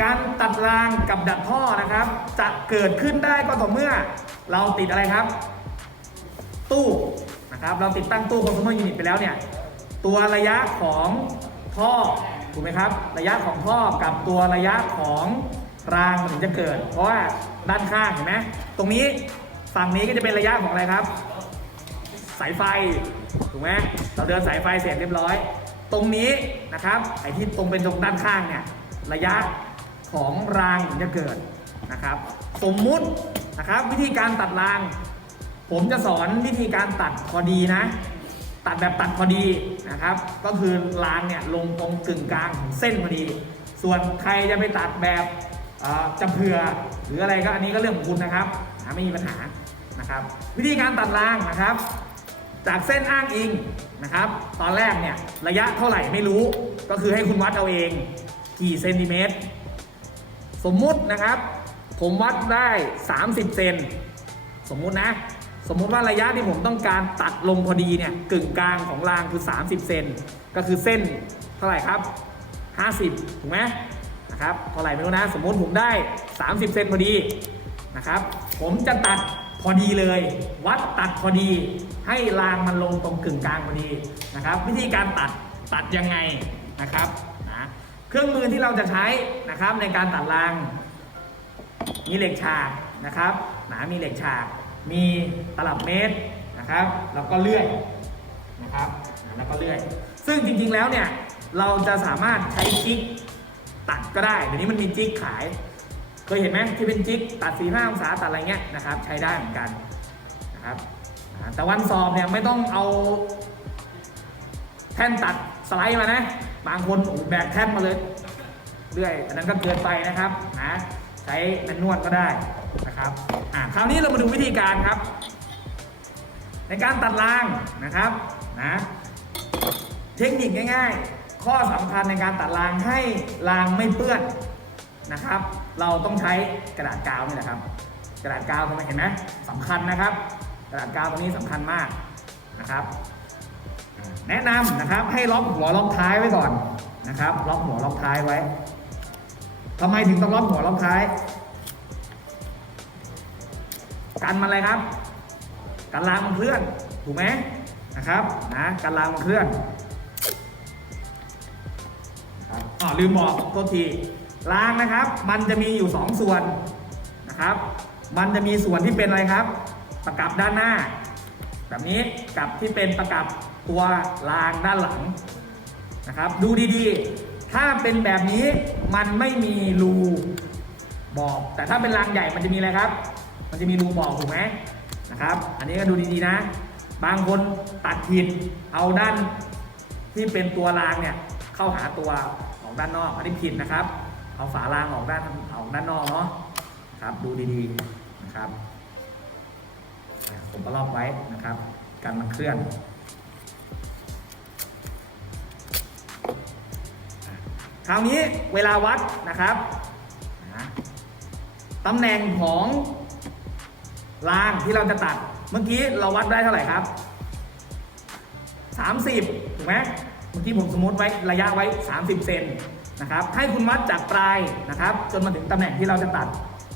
การตัดรางกับดัดท่อนะครับ จะเกิดขึ้นได้ก็ต่อเมื่อ เราติดอะไรครับ ตู้นะครับเราติดตั้งตู้ consumer unit ไปแล้วเนี่ยตัวระยะของท่อถูกไหมครับ ระยะของท่อกับตัวระยะของรางมันถึงจะเกิด เพราะว่าด้านข้างเห็นไหมตรงนี้ฝั่งนี้ก็จะเป็นระยะของอะไรครับ สายไฟถูกไหมเราเดินสายไฟเสร็จเรียบร้อย ตรงนี้นะครับไอ้ที่ตรงเป็นตรงด้านข้างเนี่ยระยะ ของรางถึงจะเกิดนะครับ สมมุตินะครับวิธีการตัดราง ผมจะสอนวิธีการตัดพอดีนะ ตัดแบบตัดพอดีนะครับ ก็คือรางเนี่ยลงตรงกึ่งกลางของเส้นพอดี ส่วนใครจะไปตัดแบบจะเผื่อหรืออะไรก็อันนี้ก็เรื่องของคุณนะครับไม่มีปัญหานะครับ วิธีการตัดรางนะครับ จากเส้นอ้างอิงนะครับ ตอนแรกเนี่ยระยะเท่าไหร่ไม่รู้ ก็คือให้คุณวัดเอาเองกี่เซนติเมตร สมมุตินะครับ ผมวัดได้ 30 เซนสมมุตินะ สมมุติว่าระยะที่ผมต้องการตัดลงพอดีเนี่ยกึ่งกลางของรางคือ 30 เซนก็คือเส้นเท่าไหร่ครับ 50 ถูกไหมนะครับเท่าไหร่ไม่รู้นะ สมมุติผมได้ 30 เซนพอดีนะครับ ผมจะตัดพอดีเลย วัดตัดพอดี ให้รางมันลงตรงกึ่งกลางพอดีนะครับ วิธีการตัดตัดยังไงนะครับ เครื่องมือที่เราจะใช้นะครับในการตัดราง มีเหล็กฉากนะครับหนามีเหล็กฉาก มีตลับเมตรนะครับแล้วก็เลื่อยนะครับแล้วก็เลื่อย ซึ่งจริงๆแล้วเนี่ยเราจะสามารถใช้จิ๊กตัดก็ได้เดี๋ยวนี้มันมีจิ๊กขายเคยเห็นไหมที่เป็นจิ๊กตัดสีห้าองศาตัดอะไรเงี้ยนะครับ ใช้ได้เหมือนกันนะครับแต่วันสอบเนี่ยไม่ต้องเอาแท่นตัดสไลด์มานะ บางคนโอ้แบกแท่นมาเลยเรื่อยอันนั้นก็เกินไปนะครับนะใช้แมนนวดก็ได้นะครับอ่าคราวนี้เรามาดูวิธีการครับ ในการตัดรางนะครับนะเทคนิคง่าย ๆ ข้อสำคัญในการตัดรางให้รางไม่เปื้อนนะครับ เราต้องใช้กระดาษกาวนี่แหละครับ กระดาษกาวตรงนี้เห็นไหมสำคัญนะครับ กระดาษกาวตรงนี้สำคัญมากนะครับ แนะนำนะครับให้ล็อกหัวล็อกท้ายไว้ก่อนนะครับล็อกหัวล็อกท้ายไว้ทำไมถึงต้องล็อกหัวล็อกท้าย กันมันอะไรครับ กันรางมันเคลื่อนถูกไหมนะครับนะกันรางมันเคลื่อนอ๋อลืมบอกโทษทีรางนะครับ มันจะมีอยู่สองส่วนนะครับ มันจะมีส่วนที่เป็นอะไรครับ ประกับด้านหน้า แบบนี้กับที่เป็นประกับตัวรางด้านหลังนะครับ ดูดีๆ ถ้าเป็นแบบนี้มันไม่มีรูบอก แต่ถ้าเป็นรางใหญ่มันจะมีอะไรครับ มันจะมีรูบอกถูกไหมนะครับ อันนี้ก็ดูดีๆนะ บางคนตัดผิดเอาด้านที่เป็นตัวรางเนี่ยเข้าหาตัวของด้านนอก อันนี้ผิดนะครับ เอาฝารางออกด้านออกด้านนอกเนาะครับดูดีๆนะครับ ผมก็รอบไว้นะครับกันมันเคลื่อน คราวนี้เวลาวัดนะครับตำแหน่งของรางที่เราจะตัดเมื่อกี้เราวัดได้เท่าไหร่ครับ 30ถูกไหมเมื่อกี้ผมสมมติไว้ระยะไว้ 30 เซนนะครับ ให้คุณวัดจากปลายนะครับ จนมาถึงตำแหน่งที่เราจะตัด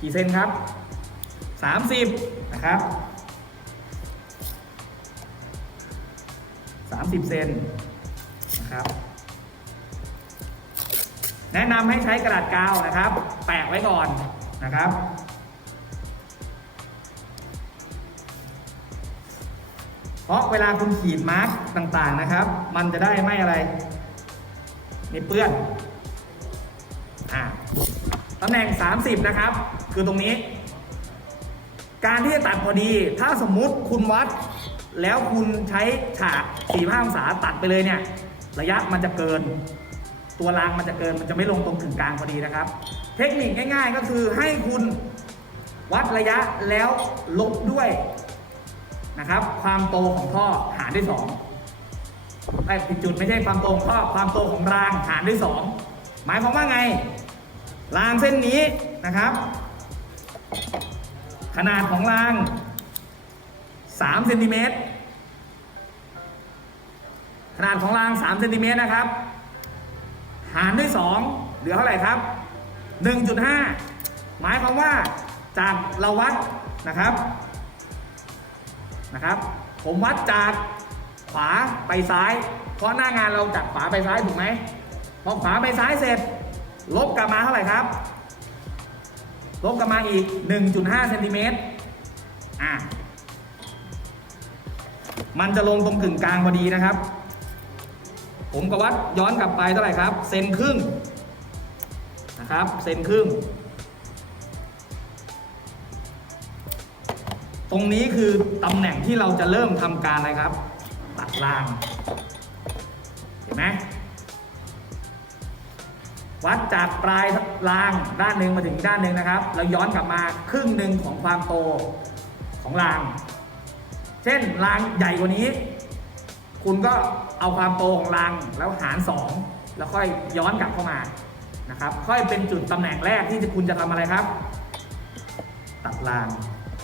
กี่เซนครับ 30 นะครับ 30 เซนนะครับ แนะนำให้ใช้กระดาษกาวนะครับ แปะไว้ก่อนนะครับเพราะเวลาคุณขีดมาร์กต่างๆนะครับ มันจะได้ไม่อะไรไม่เปื้อนอ่าตำแหน่ง 30 นะครับ คือตรงนี้ การที่จะตัดพอดี ถ้าสมมุติคุณวัด แล้วคุณใช้ฉาก45องศาตัดไปเลยเนี่ย ระยะมันจะเกิน ตัวรางมันจะเกินมันจะไม่ลงตรงถึงกลางพอดีนะครับ เทคนิคง่าย ๆ ก็คือให้คุณวัดระยะแล้วลบด้วยนะครับ ความโตของท่อหารด้วย2ไอ้ผิดจุดไม่ใช่ความโตของท่อความโตของรางหารด้วย 2 หมายความว่าไง รางเส้นนี้นะครับ ขนาดของราง 3เซนติเมตรขนาดของราง3เซนติเมตรนะครับ หารด้วย 2 เหลือเท่าไหร่ครับ 1.5 หมายความว่าจากเราวัดนะครับนะครับ ผมวัดจากขวาไปซ้าย เพราะหน้างานเราจากขวาไปซ้ายถูกไหมพอขวาไปซ้ายเสร็จ ลบกลับมาเท่าไหร่ครับลบกลับมาอีก 1.5เซนติเมตรอะ มันจะลงตรงกึ่งกลางพอดีนะครับ ผมก็วัดย้อนกลับไปเท่าไหร่ครับเซนครึ่งนะครับเซนครึ่ง ตรงนี้คือตำแหน่งที่เราจะเริ่มทำการอะไรครับ ตัดราง เห็นไหมวัดจากปลายรางด้านหนึ่งมาถึงด้านหนึ่งนะครับ เราย้อนกลับมาครึ่งหนึ่งของความโตของราง เช่นรางใหญ่กว่านี้ คุณก็เอาความโตของรางแล้วหาร 2 แล้วค่อยย้อนกลับเข้ามานะครับ ค่อยเป็นจุดตำแหน่งแรกที่คุณจะทำอะไรครับ ตัดราง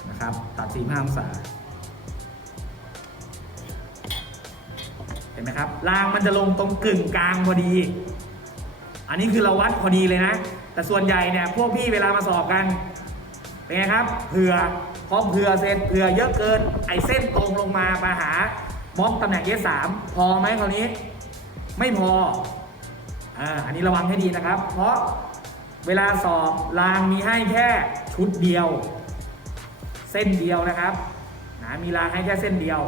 นะครับ ตัด 4 5องศาเห็นไหมครับรางมันจะลงตรงกึ่งกลางพอดี อันนี้คือเราวัดพอดีเลยนะ แต่ส่วนใหญ่เนี่ยพวกพี่เวลามาสอบกัน เป็นไงครับเผื่อ พอเผื่อเสร็จเผื่อเยอะเกิน ไอเส้นตรงลงมามาหาบล็อกตำแหน่ง S3 พอไหมคราวนี้ ไม่พออ่าอันนี้ระวังให้ดีนะครับ เพราะเวลาสอบรางมีให้แค่ชุดเดียว เส้นเดียวนะครับนะมีรางให้แค่เส้นเดียว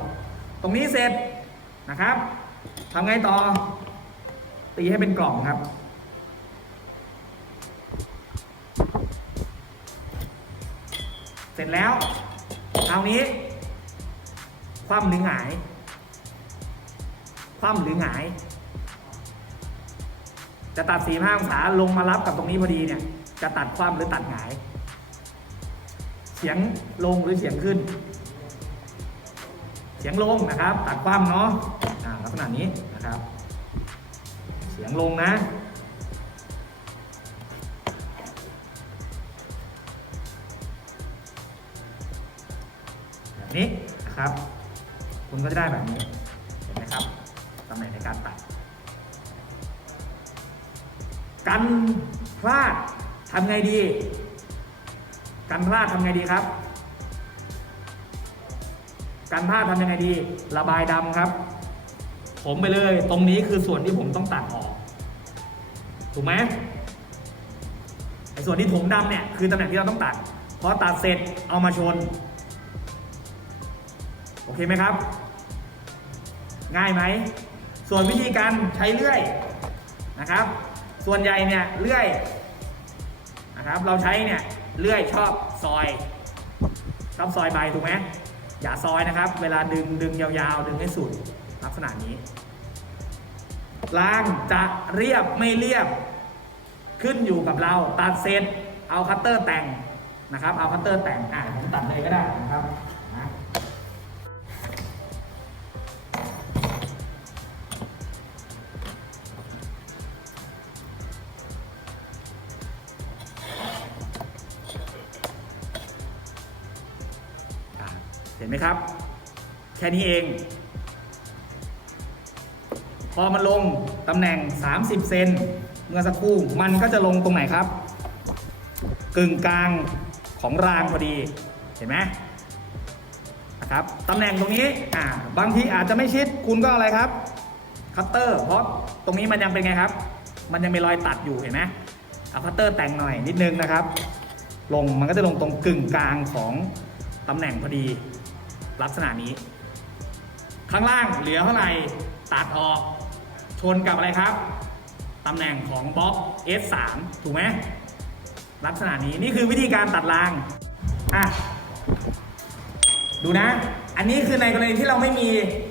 ตรงนี้เสร็จนะครับทำไงต่อ ตีให้เป็นกล่องครับ ร็จแล้วเอาวนี้คว่ำหรือหงายคว่ำหรือหงาย จะตัดสีห้าองศาลงมารับกับตรงนี้พอดีเนี่ย จะตัดคว่ำหรือตัดหงาย เสียงลงหรือเสียงขึ้น เสียงลงนะครับ ตัดคว่ำเนาะอ่าลักษณะนี้นะครับ เสียงลงนะ แบบนี้นะครับ คุณก็จะได้แบบนี้ เห็นไหมครับตำแหน่งในการตัด กันพลาดทำไงดี กันพลาดทำไงดีครับ กันพลาดทำยังไงดี ระบายดำครับ ผมไปเลย ตรงนี้คือส่วนที่ผมต้องตัดออก ถูกไหมไอ้ส่วนที่ถมดำเนี่ยคือตำแหน่งที่เราต้องตัด พอตัดเสร็จเอามาชน อเคไหมครับ ง่ายไหม ส่วนวิธีการใช้เลื่อยนะครับ ส่วนใหญ่เนี่ยเลื่อยนะครับ เราใช้เนี่ยเลื่อยชอบซอย ชอบซอยใบถูกไหมอย่าซอยนะครับ เวลาดึงดึงยาวๆ ดึงให้สุดลักษณะนี้ล่างจะเรียบไม่เรียบ ขึ้นอยู่กับเราตัดเสร็จเอาคัตเตอร์แต่งนะครับ เอาคัตเตอร์แต่งอ่าผมตัดเลยก็ได้นะครับ เห็นไหมครับ แค่นี้เอง พอมันลงตำแหน่ง 30 เซนเมื่อสักครู่มันก็จะลงตรงไหนครับ กึ่งกลางของรางพอดีเห็นไหมนะครับตำแหน่งตรงนี้อ่าบางทีอาจจะไม่ชิดคุณก็อาอะไรครับคัตเตอร์เพราะตรงนี้มันยังเป็นไงครับ มันยังมีรอยตัดอยู่เห็นไหมเอาคัตเตอร์แต่งหน่อยนิดนึงนะครับ ลงมันก็จะลงตรงกึ่งกลางของตำแหน่งพอดี ลักษณะนี้ ข้างล่างเหลือเท่าไหร่ตัดออก ชนกับอะไรครับตำแหน่งของบล็อก S3 ถูกไหมลักษณะนี้นี่คือวิธีการตัดรางอะดูนะ อันนี้คือในกรณีที่เราไม่มี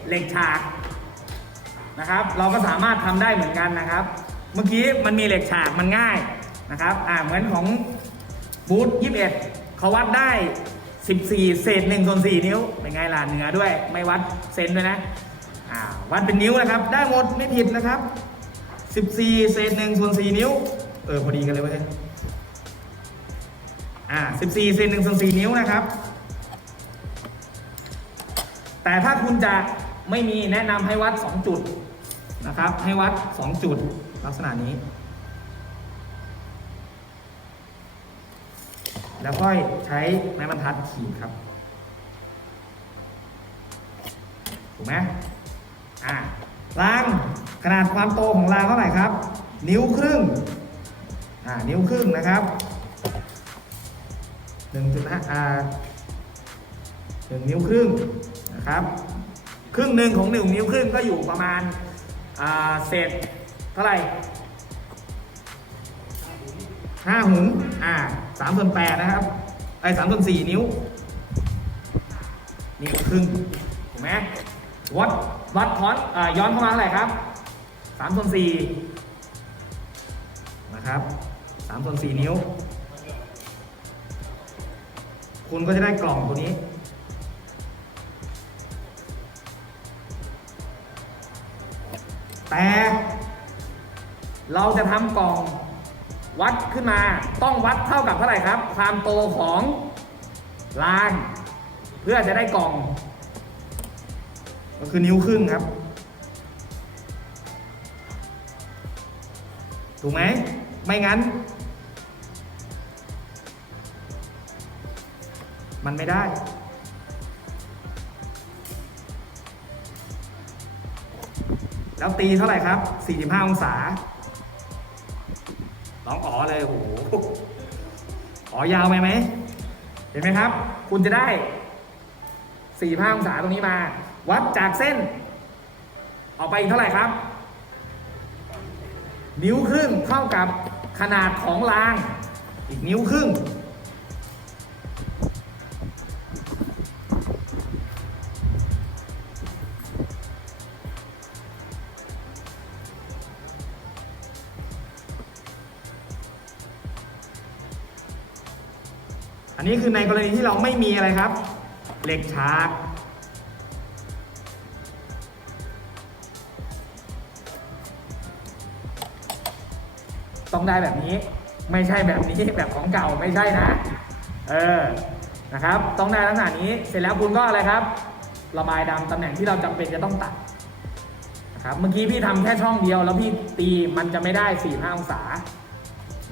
เหล็กฉากนะครับ เราก็สามารถทำได้เหมือนกันนะครับ เมื่อกี้มันมีเหล็กฉากมันง่ายนะครับอ่าเหมือนของบูธ21 เขาวัดได้ 14 เศษ1ส่วน4นิ้ว เป็นไงล่ะเหนือด้วย ไม่วัดเซนด้วยนะอ่าวัดเป็นนิ้วนะครับ ได้หมดไม่ผิดนะครับ 14 เศษ1ส่วน4นิ้ว เออพอดีกันเลยเว้ยอ่า14เศษ1ส่วน4นิ้วนะครับ แต่ถ้าคุณจะไม่มีแนะนำให้วัด 2 จุดนะครับ ให้วัด 2 จุดลักษณะนี้ แล้วค่อยใช้ไม้บรรทัดขีดครับ ถูกไหมอ่ารางขนาดความโตของรางเท่าไหร่ครับ นิ้วครึ่งอ่านิ้วครึ่งนะครับหนึ่งจุดห้าอ่าหนึ่งนิ้วครึ่งนะครับ ครึ่งหนึ่งของหนึ่งนิ้วครึ่งก็อยู่ประมาณอ่าเศษเท่าไหร่ห้าหุนอ่า สามส่วนแปดนะครับไอ้สามส่วนสี่นิ้วนี่ครึ่งถูกไหมวัดวัดทอนอย้อนเข้ามาเท่าไหร่ครับสามส่วนสี่นะครับสามส่วนสี่นิ้ว คุณก็จะได้กล่องตัวนี้แต่เราจะทำกล่อง วัดขึ้นมาต้องวัดเท่ากับเท่าไหร่ครับ ความโตของรางเพื่อจะได้กล่อง ก็คือนิ้วครึ่งครับ ถูกไหมไม่งั้น มันไม่ได้แล้วตีเท่าไหร่ครับ 45 องศา ร้องอ๋อเลยโอ้โหอ๋อยาวไปไหม เห็นไหมครับ คุณจะได้สี่ห้าองศาตรงนี้มา วัดจากเส้น ออกไปอีกเท่าไหร่ครับ นิ้วครึ่งเท่ากับขนาดของราง อีกนิ้วครึ่ง นี้คือในกรณีที่เราไม่มีอะไรครับ เหล็กฉากต้องได้แบบนี้ ไม่ใช่แบบนี้แบบของเก่าไม่ใช่นะ เออนะครับ ต้องได้ลักษณะนี้เสร็จแล้วคุณก็อะไรครับ ระบายดำตำแหน่งที่เราจำเป็นจะต้องตัดนะครับเมื่อกี้พี่ทำแค่ช่องเดียวแล้วพี่ตีมันจะไม่ได้4-5องศา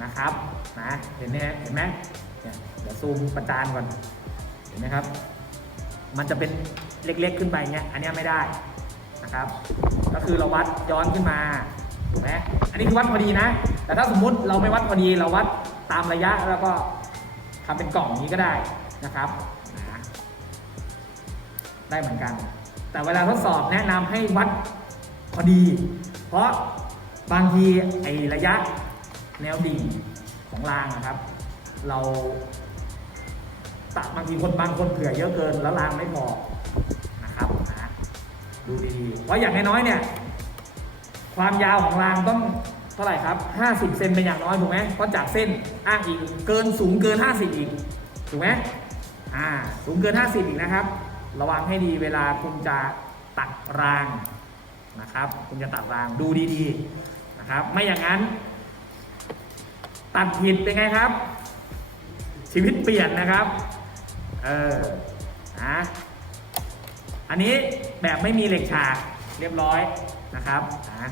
นะครับนะเห็นไหมเห็นไหม ดี๋ยวซูมประจานก่อน เห็นไหมครับ มันจะเป็นเล็กๆขึ้นไปเงี้ย อันนี้ไม่ได้นะครับ ก็คือเราวัดย้อนขึ้นมา ถูกไหมอันนี้คือวัดพอดีนะ แต่ถ้าสมมุติเราไม่วัดพอดี เราวัดตามระยะแล้วก็ทำเป็นกล่องนี้ก็ได้นะครับนะได้เหมือนกัน แต่เวลาทดสอบแนะนำให้วัดพอดี เพราะบางทีไอระยะแนวดิ่งของรางนะครับ เรา ตัดบางทีคนบางคนเผื่อเยอะเกินแล้วรางไม่พอนะครับนะดูดีๆเพราะอย่างน้อยๆเนี่ย ความยาวของรางต้องเท่าไหร่ครับ 50 เซนเป็นอย่างน้อยถูกไหมเพราะจากเส้นอ้างอีกเกินสูงเกิน 50 อีกถูกไหมอ่าสูงเกิน 50 อีกนะครับ ระวังให้ดีเวลาคุณจะตัดรางนะครับ คุณจะตัดรางดูดีๆนะครับ ไม่อย่างนั้น ตัดผิดเป็นไงครับ ชีวิตเปลี่ยนนะครับ เออนะอันนี้แบบไม่มีเหล็กฉากเรียบร้อยนะครับนะ